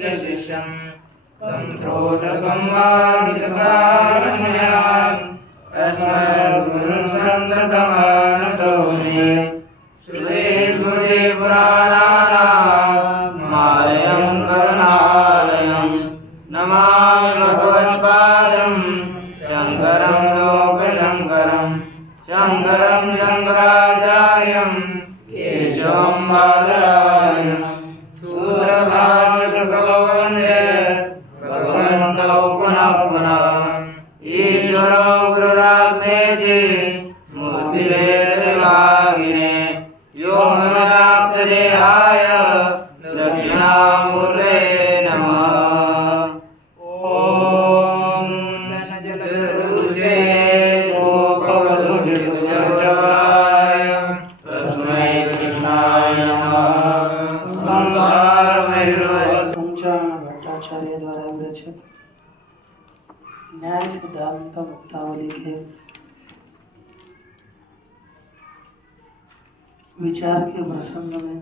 च शिष्यम् तन्त्रोटकं वा विदकारमया तस्मै सन्ततमानतोऽस्मि श्रुते स्मृते पुराणानामालयं करुणालयं नमामि भगवत्पादं शङ्करं लोकशङ्करं शङ्करं शङ्कराचार्यं केशवं बादरायणं सूत्रभाष्यकृतौ वन्दे भगवन्तौ पुनः पुनः ईश्वरो गुरुरात्मेति मूर्तिभेदविभागिने व्योमव्याप्तदेहाय दक्षिणामूर्तये नमः। ॐ धनजलरुचे गोपवधूर्जय तस्मै कृष्णाय नमः। भट्टाचार्य द्वारा विरचित न्याय सिद्धांत मुक्तावली के विचार के प्रसंग में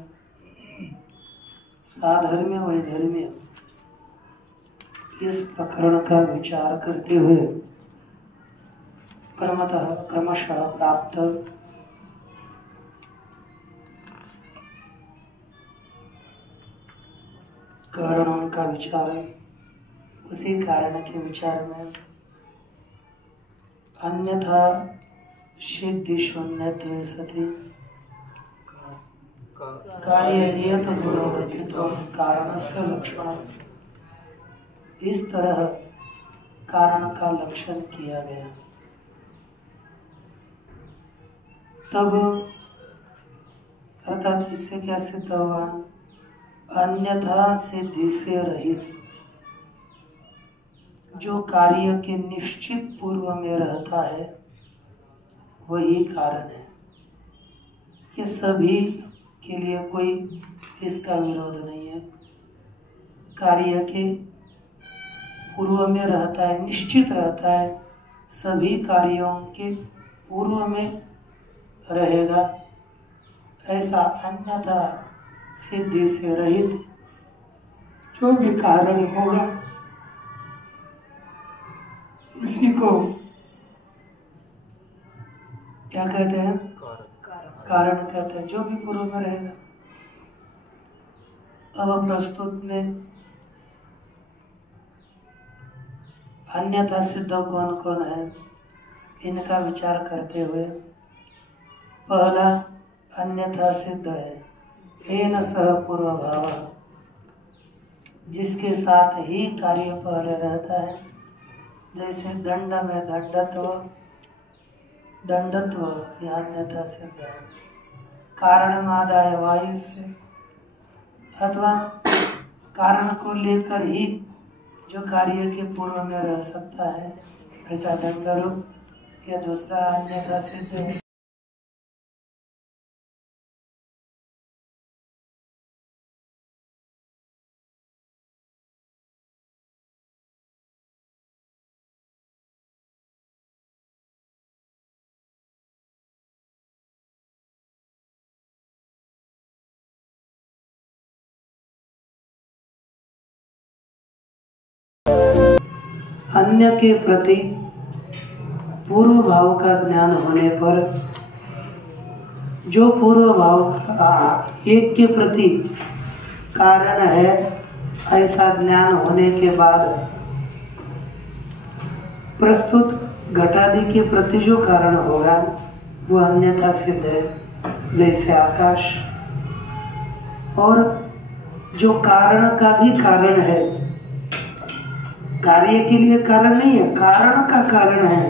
साधर्म्य वैधर्म्य इस प्रकरण का विचार करते हुए क्रमशः प्राप्त कारणों का विचार है। उसी कारण के विचार में अन्यथा सिद्धि शून्यत्व सति कार्य नियत गुणवर्तित्व कारण से लक्षण इस तरह कारण का लक्षण किया गया। तब अर्थात इससे क्या सिद्ध हुआ? अन्यथा सिद्धि से रहित जो कार्य के निश्चित पूर्व में रहता है वही कारण है। ये सभी के लिए कोई इसका विरोध नहीं है। कार्य के पूर्व में रहता है, निश्चित रहता है, सभी कार्यों के पूर्व में रहेगा। ऐसा अन्यथा सिद्धि से रहित जो भी कारण होगा उसी को क्या कहते हैं? कारण कहते हैं, जो भी पूर्व में रहेगा। अब प्रस्तुत में अन्यथा सिद्ध कौन कौन है इनका विचार करते हुए पहला अन्यथा सिद्ध है येन सह पूर्व भाव, जिसके साथ ही कार्य पहले रहता है। जैसे दंड में दंडत्व यह अन्यथा सिद्ध है। कारण मादाय वायु से अथवा कारण को लेकर ही जो कार्य के पूर्व में रह सकता है, ऐसा दंड रूप यह दूसरा अन्यथा सिद्ध है। अन्य के प्रति पूर्व भाव का ज्ञान होने पर जो पूर्व भाव एक के प्रति कारण है, ऐसा ज्ञान होने के बाद प्रस्तुत घटादि के प्रति जो कारण होगा वो अन्यथा सिद्ध है। जैसे आकाश, और जो कारण का भी कारण है, कार्य के लिए कारण नहीं है, कारण का कारण है।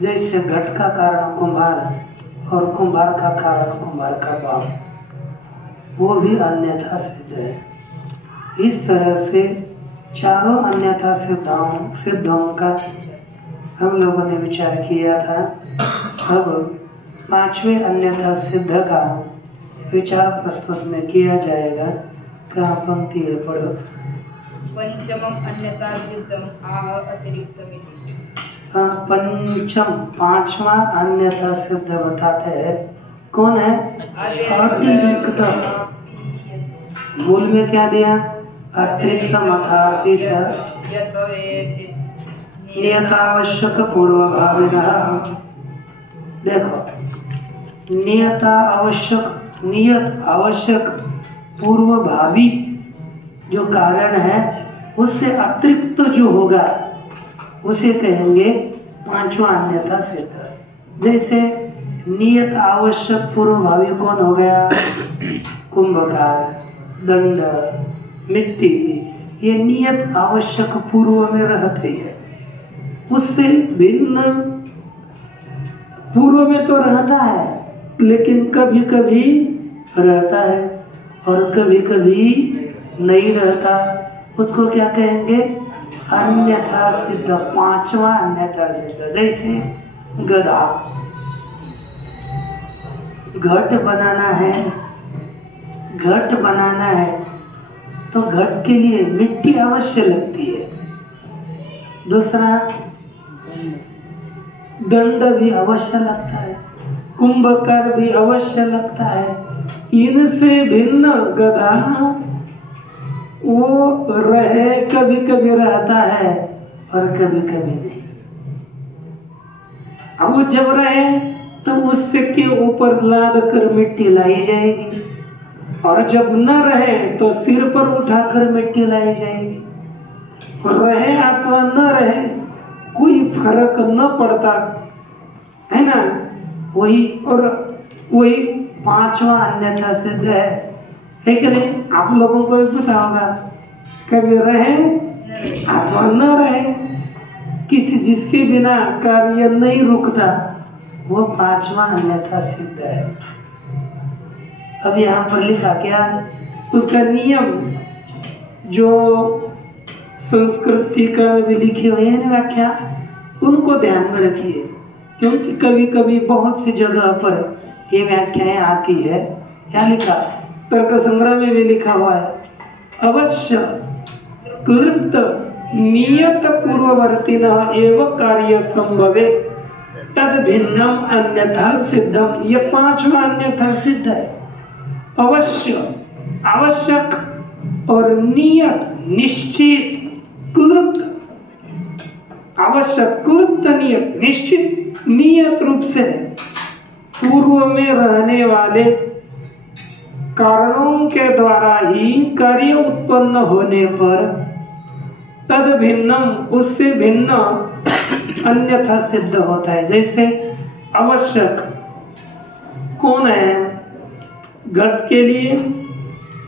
जैसे घट का कारण कुंभार और कुंभार का कारण कुंभार का बाप, वो भी अन्यथा सिद्ध है। इस तरह से चारों अन्यथा सिद्धों का हम लोगों ने विचार किया था। अब पांचवें अन्यथा सिद्ध का विचार प्रस्तुत में किया जाएगा। कहाँ पंक्ति है, पढ़ो। पंचमम अन्यथा सिद्धम आह अतिरिक्तमिति। पंचम पांचवा अन्यथा सिद्ध बताते हैं। कौन है? अतिरिक्त। मूल में क्या दिया? अतिरिक्तमथापि स नियतावश्यक पूर्वभाविनः। देखो, नियत आवश्यक पूर्वभावी जो कारण है उससे अतिरिक्त जो होगा उसे कहेंगे पांचवा अन्यथा सिद्ध। जैसे नियत आवश्यक पूर्वभावी कौन हो गया? कुंभकार, दंड, मिट्टी, ये नियत आवश्यक पूर्व में रहते हैं। उससे भिन्न पूर्व में तो रहता है लेकिन कभी कभी रहता है और कभी कभी नहीं रहता। उसको क्या कहेंगे? अन्यथा सिद्ध, पांचवा अन्यथा सिद्ध। जैसे गधा, घट बनाना है तो घट के लिए मिट्टी अवश्य लगती है। दूसरा, दंड भी अवश्य लगता है, कुंभकार भी अवश्य लगता है। इनसे भिन्न गधा वो कभी कभी रहता है और कभी कभी नहीं। अब वो जब रहे तो उससे के ऊपर लाद कर मिट्टी लाई जाएगी और जब न रहे तो सिर पर उठाकर मिट्टी लाई जाएगी। रहे अथवा न रहे कोई फर्क न पड़ता है ना। वही पांचवा अन्यथा सिद्ध है कि नहीं? आप लोगों को भी पता होगा, कभी रहे अथवा न रहे, किसी जिसके बिना कार्य नहीं रुकता, वो पांचवा अन्यथा सिद्ध है। अब यहाँ पर लिखा क्या? उसका नियम जो संस्कृति का भी लिखे हुए हैं व्याख्या, उनको ध्यान में रखिए, क्योंकि कभी कभी बहुत सी जगह पर ये व्याख्याएं आती है। क्या लिखा? तर्क संग्रह में भी लिखा हुआ है, अवश्य क्लृप्त नियत पूर्ववर्तिनः एव कार्य संभवे तद भिन्नम अन्यथा सिद्धम। ये पांचवा अन्यथा सिद्ध है। अवश्य, आवश्यक और नियत, निश्चित, क्लृप्त, आवश्यक, क्लृप्त, नियत, निश्चित, नियत रूप से पूर्व में रहने वाले कारणों के द्वारा ही कार्य उत्पन्न होने पर तद भिन्नम, उससे भिन्न अन्यथा सिद्ध होता है। जैसे आवश्यक कौन है? घट के लिए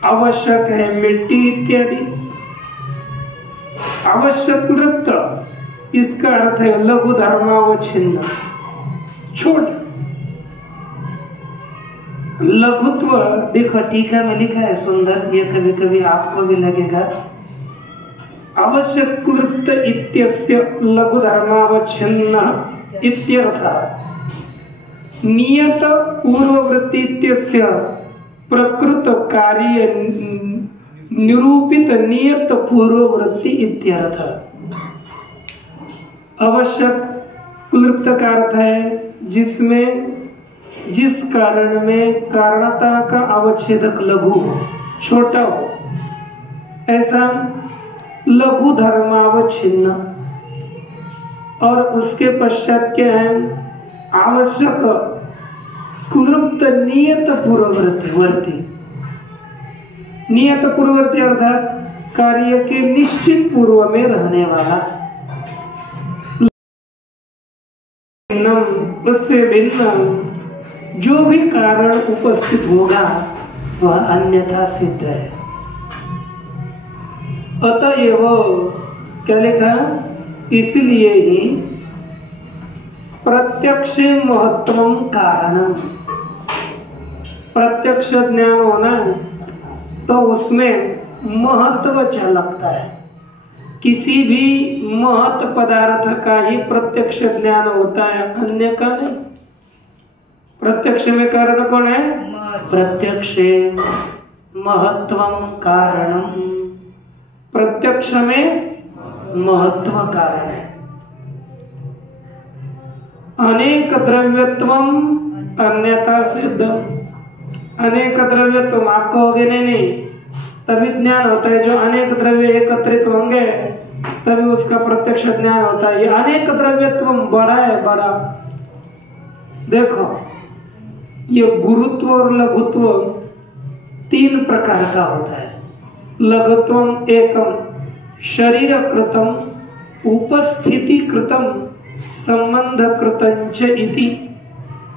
आवश्यक है मिट्टी इत्यादि। आवश्यक नृत्य, इसका अर्थ है लघु धर्मावच्छिन्न, छोटा लघुत्व। देखो टीका में लिखा है सुंदर, ये कभी कभी आपको भी लगेगा। आवश्यक कृत इत्यस्य लघु धर्मावच्छिन्न इत्यर्थः नियत पूर्ववृत्ति इत्यस्य प्रकृत कार्य निरूपित नियत पूर्ववृत्ति इत्यर्थः। आवश्यक क्लृप्त का अर्थ है जिस कारण में कारणता का अवच्छेदक लघु छोटा हो, ऐसा लघु धर्मावच्छिन्न। और उसके पश्चात क्या है? आवश्यक क्लृप्त नियत पूर्ववर्ती। नियत पूर्ववर्ती अर्थात कार्य के निश्चित पूर्व में रहने वाला। उससे भिन्न जो भी कारण उपस्थित होगा वह अन्यथा सिद्ध है। अतएव क्या लिखा? इसलिए ही प्रत्यक्ष महत्वम कारणम, प्रत्यक्ष ज्ञान होना तो उसमें महत्व झलकता है। किसी भी महत् पदार्थ का ही प्रत्यक्ष ज्ञान होता है, अन्य का नहीं। प्रत्यक्ष में कारण कौन है? प्रत्यक्ष महत्वम कारणम, प्रत्यक्ष में महत्व कारण है। अनेक द्रव्यत्वम अन्यथा सिद्ध। अनेक द्रव्यत्व आप कहोगे नहीं, तभी ज्ञान होता है जो अनेक एकत्रित होंगे तभी उसका प्रत्यक्ष ज्ञान होता है। ये अनेक द्रव्यत्व बड़ा है, बड़ा। देखो ये गुरुत्व और लघुत्व 3 प्रकार का होता है। लघुत्वम एकम शरीर कृतम उपस्थिति कृतम संबंध कृतंच इति,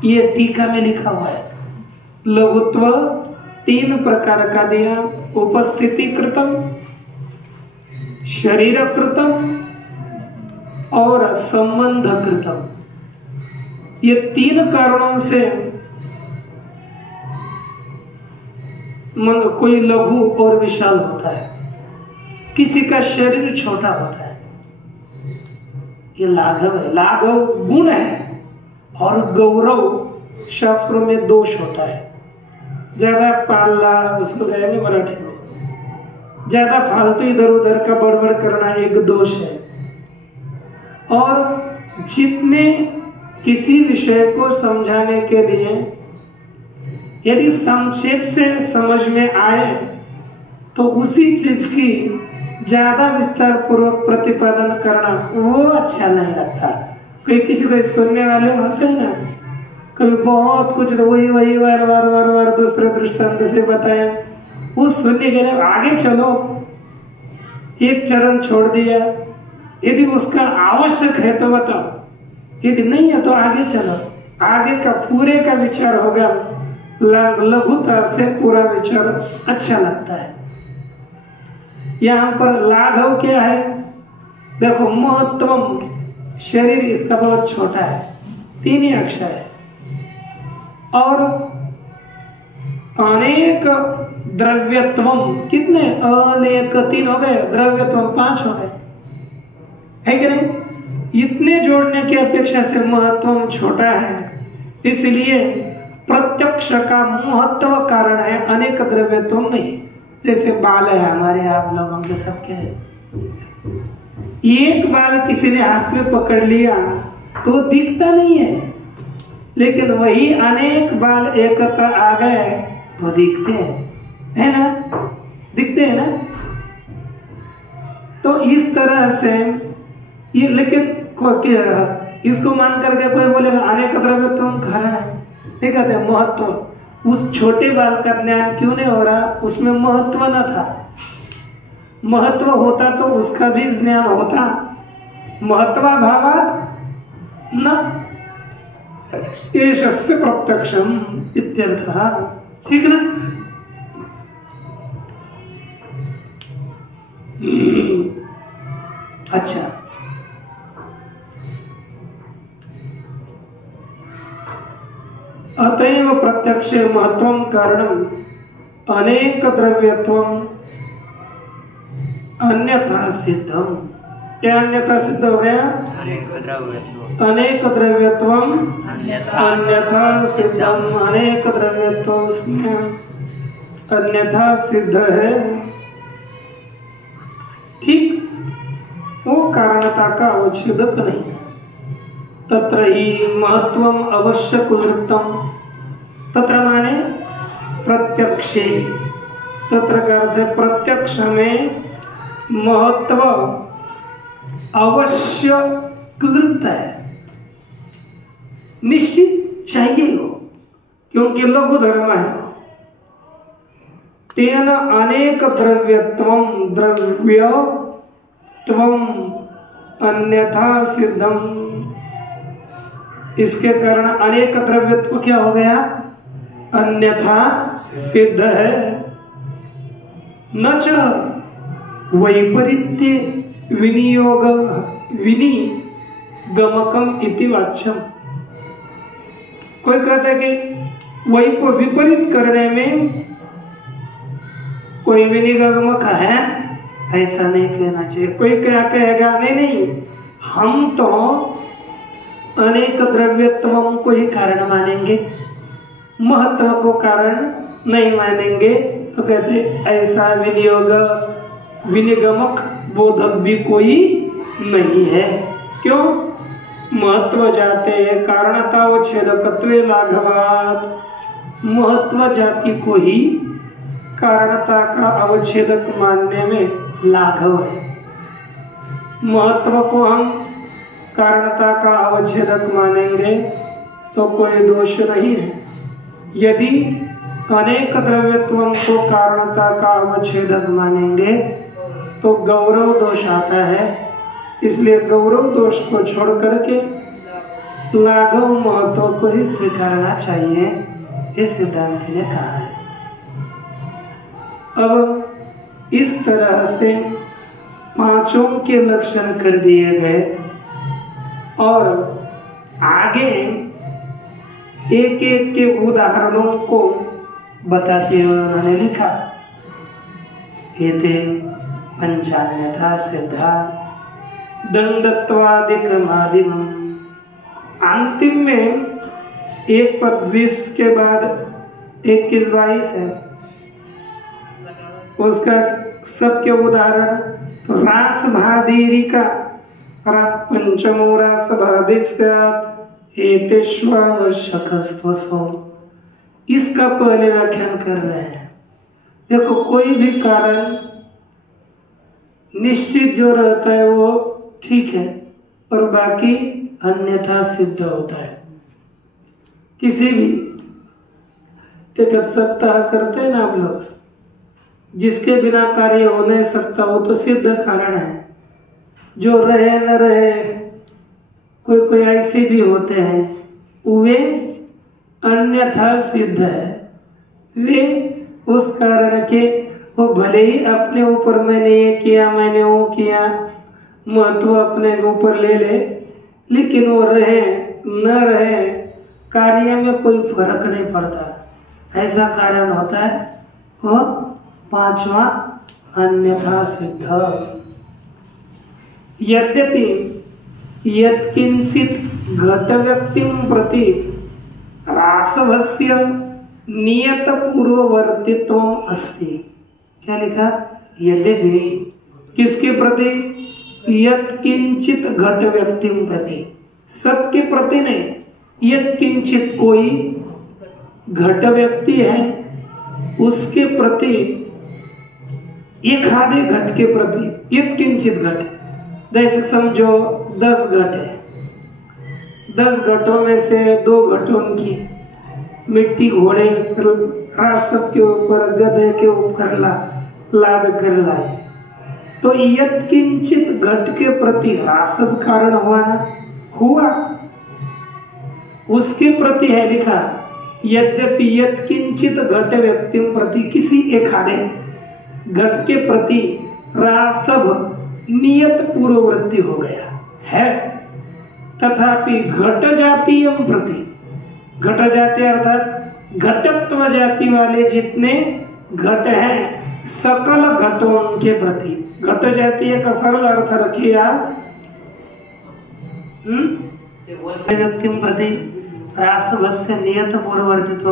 ये टीका में लिखा हुआ है। लघुत्व 3 प्रकार का दिया, उपस्थिति कृतम, शरीर कृतम और संबंध कृतम। ये 3 कारणों से मन कोई लघु और विशाल होता है, किसी का शरीर छोटा होता है। ये लाघव है, लाघव गुण है और गौरव शास्त्रों में दोष होता है। ज्यादा पालना, उसको कहेंगे मराठी में, ज्यादा फालतू इधर उधर का बड़बड़ करना एक दोष है। और जितने किसी विषय को समझाने के लिए यदि संक्षेप से समझ में आए तो उसी चीज की ज्यादा विस्तार पूर्वक प्रतिपादन करना वो अच्छा नहीं लगता। कोई किसी को सुनने वाले होते हैं ना, कभी बहुत कुछ वही वार दूसरे दृष्टांत से बताए, वो सुनने के लिए आगे चलो, एक चरण छोड़ दिया। यदि उसका आवश्यक है तो बताओ, यदि नहीं है तो आगे चलो। आगे का पूरे का विचार होगा, लघुता से पूरा विचार अच्छा लगता है। यहाँ पर लाघव क्या है? देखो महत्वम, शरीर इसका बहुत छोटा है, 3 ही अक्षर है। और अनेक द्रव्यत्वम, कितने? अनेक 3 हो गए, द्रव्यत्वम 5 हो गए, है कि नहीं? इतने जोड़ने की अपेक्षा से महत्वम छोटा है, इसलिए प्रत्यक्ष का महत्व कारण है, अनेक द्रव्यत्वम नहीं। जैसे बाल है हमारे, आप लोगों के सबके, एक बाल किसी ने हाथ में पकड़ लिया तो दिखता नहीं है, लेकिन वही अनेक बाल एकत्र आ गए तो दिखते हैं, है ना? दिखते हैं ना? तो इस तरह से ये, लेकिन इसको मान करके कोई बोलेगा अनेक द्रव्यत्व कारण है, नहीं कहते महत्व। उस छोटे बाल का ज्ञान क्यों नहीं हो रहा? उसमें महत्व न था। महत्व होता तो उसका भी ज्ञान होता। महत्वाभावात् न एषस्य प्रत्यक्षम इत्यर्थः, ठीक ना? अच्छा, अतएव प्रत्यक्षे महत्वम कारणम अनेक द्रव्यत्वम अन्यथा सिद्धम। क्या अन्यथा सिद्ध हो गया? अनेक द्रव्यत्वम अन्यथा सिद्धम। अनेक द्रव्यत्वम अन्यथा सिद्ध है, ठीक? वो कारणता का अवच्छेदक नहीं। तत्र ही महत्वम अवश्य कुलृप्तम, तत्र माने प्रत्यक्षे, तत्र का अर्थ है प्रत्यक्ष में महत्व अवश्य कृत है, निश्चित चाहिए हो, क्योंकि लघु धर्म है। तेन अनेक द्रव्यत्वम द्रव्यत्वम अन्यथा सिद्धम, इसके कारण अनेक द्रव्यत्व क्या हो गया? अन्यथा सिद्ध है। न च वैपरीत्य विनियोग विनिगमकम इति वाच्यम। कोई कहता है कि वही को विपरीत करने में कोई विनिगमक है, ऐसा नहीं कहना चाहिए। कोई क्या कहेगा? नहीं, हम तो अनेक द्रव्यत्वों को ही कारण मानेंगे, महत्व को कारण नहीं मानेंगे। तो कहते ऐसा विनिगमक बोधक भी कोई नहीं है। क्यों? महत्व जाते कारणता व छेदकत्वे लाघवात्, महत्व जाति को ही कारणता का अवच्छेदक मानने में लाघव है। महत्व को हम कारणता का अवच्छेदक मानेंगे तो कोई दोष नहीं है। यदि अनेक द्रव्यत्वों को कारणता का अवच्छेदक मानेंगे तो गौरव दोष आता है। इसलिए गौरव दोष को छोड़ करके लाघव महत्व को ही स्वीकारना चाहिए, इस सिद्धांत ने कहा है। अब इस तरह से पांचों के लक्षण कर दिए गए और आगे एक एक के उदाहरणों को बताते हुए उन्होंने लिखा, एते पंचान्यथा सिद्धा दंडत्वादिकमादिम। अंतिम में एक पद 20 के बाद 21-22 है, उसका सबके उदाहरण तो रास भादीरी का पंचमो रास भादिस्यात्श्वावश्यकस्त्वसो, इसका पहले व्याख्यान कर रहे हैं। देखो कोई भी कारण निश्चित जो रहता है वो ठीक है और बाकी अन्यथा सिद्ध होता है। किसी भी एक सप्ताह करते हैं ना आप लोग, जिसके बिना कार्य हो नहीं सकता वो तो सिद्ध कारण है। जो रहे न रहे, कोई कोई ऐसे भी होते हैं वे अन्यथा सिद्ध है। वे उस कारण के वो भले ही अपने ऊपर मैंने ये किया मैंने वो किया महत्व अपने ऊपर ले ले, लेकिन वो रहे न रहे कार्य में कोई फर्क नहीं पड़ता। ऐसा कारण होता है वो पांचवा अन्यथा सिद्ध। यद्यपि यत्किंचित घट व्यक्तिं प्रति रासवस्य नियत पूर्ववर्तित्वम अस्ति। क्या लिखा? यद्यपि किसके प्रति? यत्किंचित घट व्यक्तिं प्रति, सबके प्रति नहीं, यत्किंचित कोई घट व्यक्ति है उसके प्रति, एक आधे घट के प्रति, यत्किंचित घट, जैसे समझो 10 घट है, 10 घटों में से 2 घटों की मिट्टी घोड़े रासब के ऊपर गधे के ऊपर लाद कर लाए, तो यत्किंचित घट के प्रति रासब कारण हुआ ना, हुआ उसके प्रति है लिखा। यद्यपि यत्किंचित घट व्यक्ति प्रति, किसी एक आधे घट के प्रति रासब नियत पूर्ववृत्ति हो गया है, तथापि घट जातीय प्रति, घट जाति अर्थात घटत्व जाति वाले जितने घट हैं सकल घटों के प्रति, घट जातीय का सरल अर्थ रखिए आप, व्यक्ति प्रति रासवस्य नियत पूर्ववर्तित्व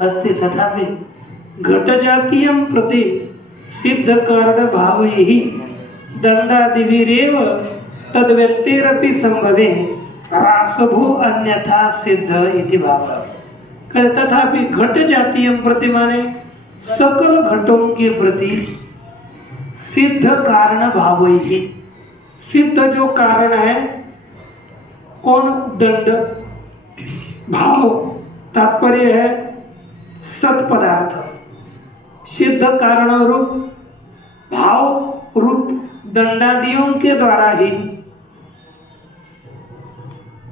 अस्ति, तथापि घट जातीय प्रति सिद्ध कारण भाव ही दंडादिभिरेव तद व्यक्तिरपि संभवे रासभू अन्यथा सिद्ध इति भाव। तथापि घट जातीय प्रति माने सकल घटों के प्रति सिद्ध कारण भाव ही, सिद्ध जो कारण है कौन? दंड भाव, तात्पर्य है सत पदार्थ, सिद्ध कारण रूप भाव रूप दंडादियों के द्वारा ही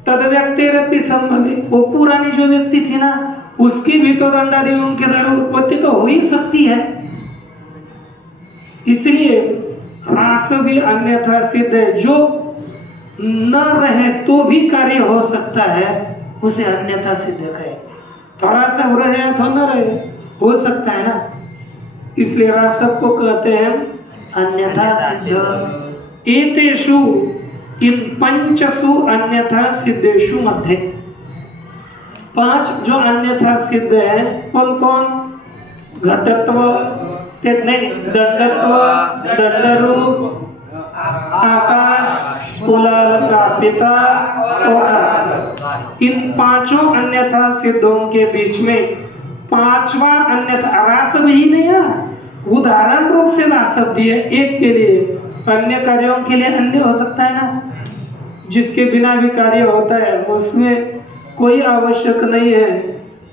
तद व्यक्तिरपि संभवे, वो पुरानी जो व्यक्ति थी ना उसकी भी तो दंडादियों के द्वारा उत्पत्ति तो हो ही सकती है। इसलिए रास भी अन्यथा सिद्ध है, जो न रहे तो भी कार्य हो सकता है उसे अन्यथा सिद्ध कहे। थोड़ा सा रहे तो न रहे, हो सकता है ना, इसलिए रासव को कहते हैं अन्यथा सिद्ध। एतेषु इन पंचसु अन्यथा सिद्धेषु मध्ये, 5 जो अन्यथा सिद्ध है कौन कौन? घटत्व, दंडत्व, दंडरूप, आकाश, कुलाल का पिता और रास। इन 5 अन्यथा सिद्धों के बीच में 5वां अन्यथा रास ही नहीं है, उदाहरण रूप से ना शब्द दिए, एक के लिए, अन्य कार्यों के लिए अन्य हो सकता है ना, जिसके बिना भी कार्य होता है उसमें कोई आवश्यक नहीं है,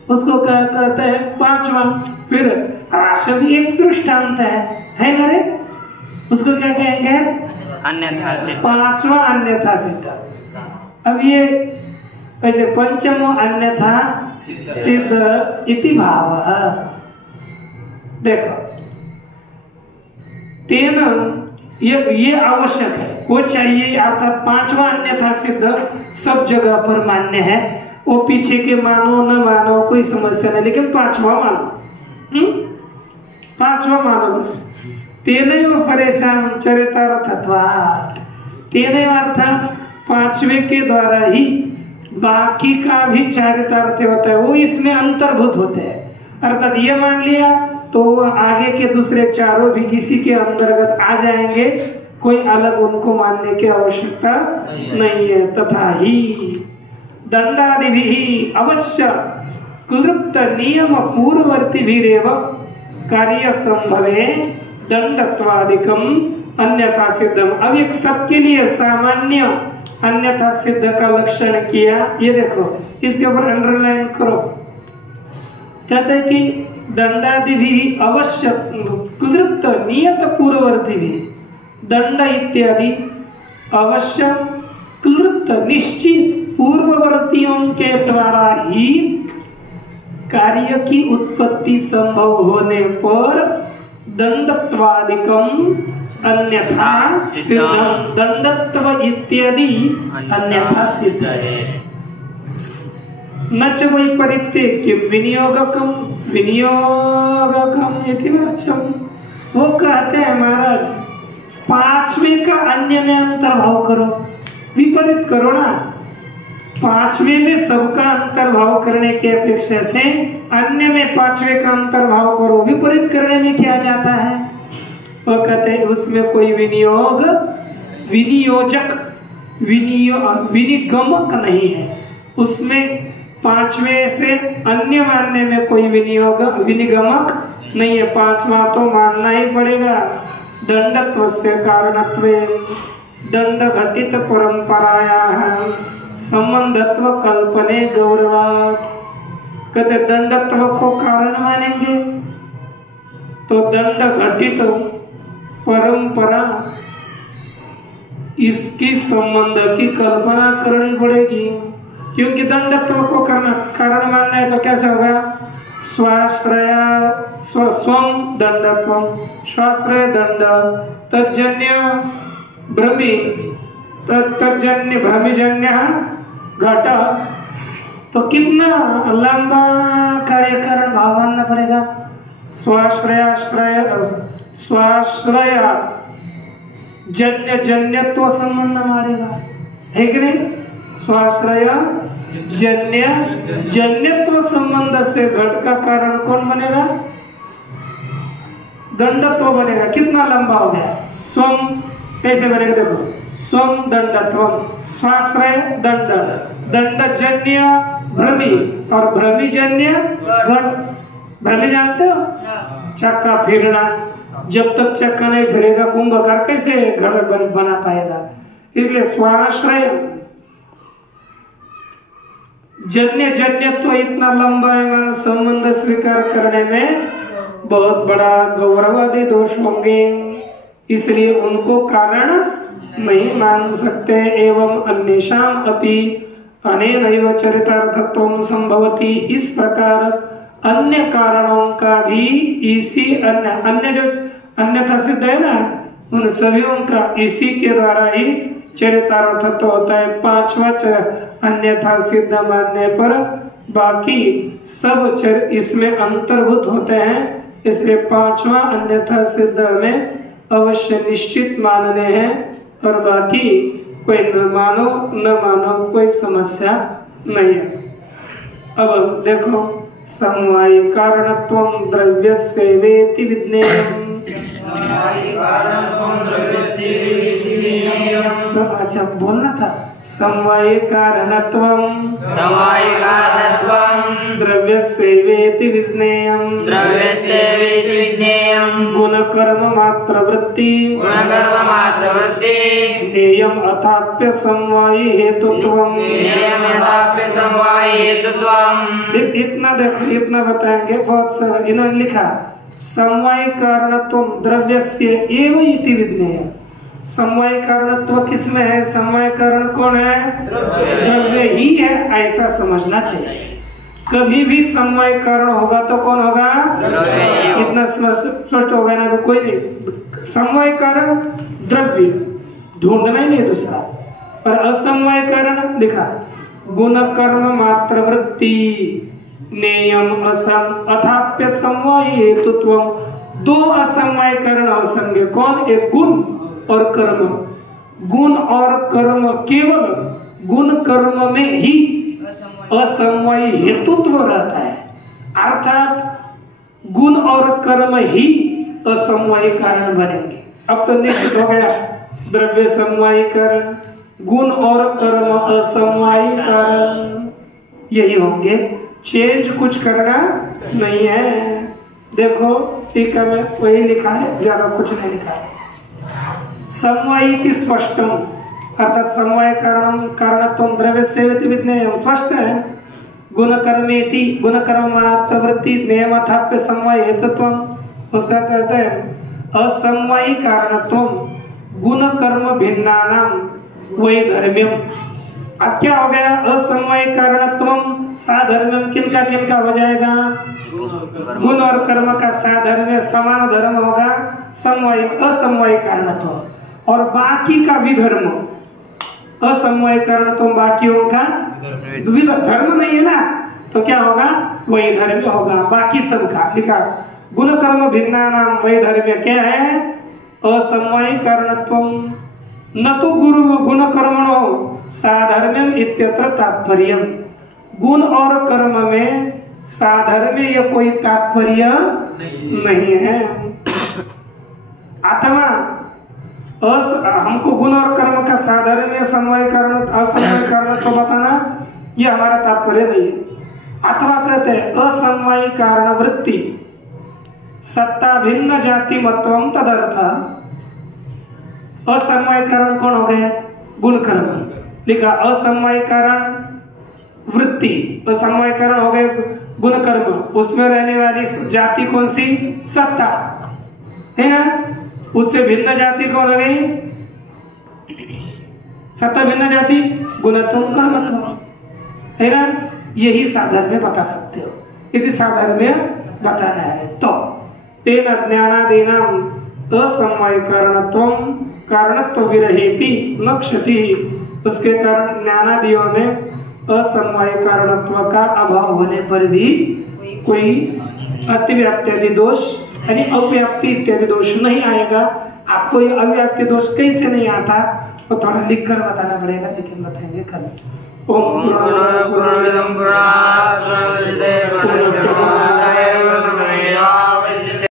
उसको क्या कहते हैं पांचवा। फिर राशि भी एक दृष्टांत है ना रे, उसको क्या कहेंगे अन्यथा सिद्ध। पांचवा अन्यथा सिद्ध। अब ये ऐसे पंचमो अन्यथा सिद्ध इति भाव। देखो तेन ये आवश्यक है, वो चाहिए, अर्थात पांचवा अन्यथा सिद्ध सब जगह पर मान्य है। वो पीछे के मानो न मानो कोई समस्या नहीं, लेकिन पांचवा मानो, पांचवा मानो बस। तेनैव परेशान चरितार्थत्वा, तेनैव अर्थात पांचवे के द्वारा ही बाकी का भी चरितार्थ होता है, वो इसमें अंतर्भूत होते हैं। अर्थात ये मान लिया तो आगे के दूसरे चारों भी इसी के अंतर्गत आ जाएंगे, कोई अलग उनको मानने की आवश्यकता नहीं है। तथा ही दंडादि भी अवश्य कुदृप्त नियम पूर्ववर्ती भी कार्य संभवे दंडत्वादिकम अन्यथा सिद्धम। अब एक सबके लिए सामान्य अन्यथा सिद्ध का लक्षण किया, ये देखो इसके ऊपर अंडरलाइन करो। कहते हैं कि दंडादि भी अवश्य कुदृप्त नियत पूर्ववर्ती भी, दंड इत्यादि अवश्य कुदृप्त निश्चित पूर्ववर्तियों के द्वारा ही कार्य की उत्पत्ति संभव होने पर दंडत्वादिकम अन्यथा सिद्धम, दंडत्व इत्यादि अन्यथा सिद्ध है। न च वैपरीत्य विनियोगकम इति वाच्यम। वो कहते हैं महाराज पांचवे का अन्य में अंतर्भाव करो, विपरीत करो ना। पांचवे में सबका अंतर्भाव करने की अपेक्षा से अन्य में पांचवे का अंतर्भाव करो, विपरीत करने में क्या जाता है? वो कहते हैं उसमें कोई विनियोग, विनियोजक, विनिगमक नहीं है। उसमें पांचवे से अन्य मानने में कोई विनियोग, विनिगमक नहीं है। पांचवा तो मानना ही पड़ेगा। दंडत्व से कारणत्व दंड घटित परंपराया है संबंधत्व कल्पने गौरवात। कहते दंडत्व को कारण मानेंगे तो दंड घटित परंपरा, इसकी संबंध की कल्पना करनी पड़ेगी, क्योंकि दंडत्व को करना कारण मानना है तो कैसे होगा? स्वाश्रय स्वम दंडत्व, स्वाश्रय दंड, तज्जन्य भ्रमि, तज्जन्य भ्रमिजन्य घट। तो कितना लंबा कार्य कारण भाव मानना पड़ेगा? स्वाश्रय जन्य जन्यत्व संबंध मारेगा, है कि नहीं? स्वाश्रय जन्य जन्यत्व संबंध से घट का कारण कौन बनेगा? दंडत्व बनेगा। कितना लंबा हो गया? स्वम कैसे बनेगा? देखो स्वम दंडत्व, स्वाश्रय दंड, दंडजन्य भ्रमि और भ्रमिजन्य घट। भ्रमि जानते हो? चक्का फिरना। जब तक चक्का नहीं फिरेगा कुंभकार कैसे घट बना पाएगा? इसलिए स्वाश्रय जन्य जन्यत्व इतना लंबा है, संबंध स्वीकार करने में बहुत बड़ा गौरवादी दोष होंगे, इसलिए उनको कारण नहीं मान सकते। एवं अन्येषाम अपि अनेनैव चरितार्थत्वं संभवति। इस प्रकार अन्य कारणों का भी इसी अन्य जो अन्यथा सिद्ध है ना, उन सभीयों का इसी के द्वारा ही चरितार्थत्व होता है। पांचवा अन्यथा सिद्ध मानने पर बाकी सब इसमें अंतर्भूत होते हैं, इसलिए पांचवा अन्यथा सिद्ध में अवश्य निश्चित मानने हैं, और बाकी कोई न मानो कोई समस्या नहीं है। अब देखो समवायी कारणत्वं द्रव्यस्य वेति विज्ञेयम्। अच्छा बोलना था। समवायी कारणत्वं समवायी कारणत्वं द्रव्यस्यैवेति विज्ञेयं द्रव्यस्यैवेति विज्ञेयं गुणकर्म मात्रवृत्ति गुणकर्ममात्रवृत्ति ज्ञेयम् अथाप्य समवायी हेतुत्वं नियमयथाप्य समवायी हेतुत्वं। इतना बताएंगे। बहुत सारा इन्होंने लिखा समवायी कारणत्वं द्रव्यस्य एव इति विज्ञेयम्। समवायी कारणत्व किसमें है? समवायी कारण कौन है? द्रव्य ही है, ऐसा समझना चाहिए। कभी भी समवायी कारण होगा तो कौन होगा? इतना स्पष्ट होगा ना तो कोई नहीं। समवायी कारण द्रव्य ढूंढना ही नहीं दूसरा। और असमवायी कारण लिखा गुण कर्म मात्र वृत्ति नेयम असम अथाप्य समवायी हेतुत्वम। दो असमवायी कारण असंग। कौन? एक गुण और कर्म। गुण और कर्म केवल गुण कर्म में ही असमवायी हेतुत्व रहता है, अर्थात गुण और कर्म ही असमवायी कारण बनेंगे। अब तो निश्चित हो गया द्रव्य समवायी कारण, गुण और कर्म असमवायी कारण, यही होंगे। चेंज कुछ करना नहीं है। देखो टीका में वही लिखा है, ज्यादा कुछ नहीं लिखा है। समवायी स्पष्टम अर्थात समवाय कारणत्वं द्रव्यस्यैवेति विज्ञेयं स्पष्ट है। गुणकर्मेति गुणकर्म मात्र वृत्ति नियमथाप्य समवाय हेतुत्वं। उसका कहते हैं असमवायी कारणत्वं गुणकर्म भिन्नानां वैधर्म्यम। अब क्या हो गया? असमवायी कारणत्वं साधर्म्यम किनका किनका हो जाएगा? गुण और कर्म का साधर्म्य समान धर्म होगा समवायी असमवायी कारणत्व, और बाकी का विधर्म असमवायी कारणत्व बाकियों का धर्म नहीं है ना, तो क्या होगा? वही धर्म होगा बाकी सबका। लिखा गुण कर्म भिन्नानां वैधर्म्य क्या है? असमवायी कारणत्वं न तो गुरु गुण कर्मणो साधर्म्यम इत्यत्र तात्पर्यम। गुण और कर्म में साधर्म्य या कोई तात्पर्य नहीं है। अथवा हमको गुण और कर्म का साधर्म्य समवाय कारण असमवाय कारण तो बताना ये हमारा तात्पर्य नहीं है। अथवा कहते हैं असमवायी कारण वृत्ति सत्ता भिन्न जाति मत्वम तदर्थ। असमवाय कारण कौन हो गए? गुण कर्म। लिखा असमवाय कारण वृत्ति, असमवाय कारण हो गए गुण कर्म। उसमें रहने वाली जाति कौन सी? सत्ता है ना। उससे भिन्न जाति कौन हो गई? सत्ता भिन्न जाति गुणत्व कर्मत्व है ना। यही साधर्म्य बता सकते हो। यदि साधर्म्य बताना है तो तेन ज्ञानादीनां असमवाय कारणत्वं कारणत्व विरहेपि न क्षति। उसके कारण ज्ञानादियों में असमवाय कारणत्व का अभाव होने पर भी कोई अतिव्याप्ति दोष यानी अव्याप्ति इत्यादि दोष नहीं आएगा। आपको ये अव्याप्ति दोष कैसे नहीं आता तो थोड़ा लिख कर बताना पड़ेगा, लेकिन बताएंगे कल। ओम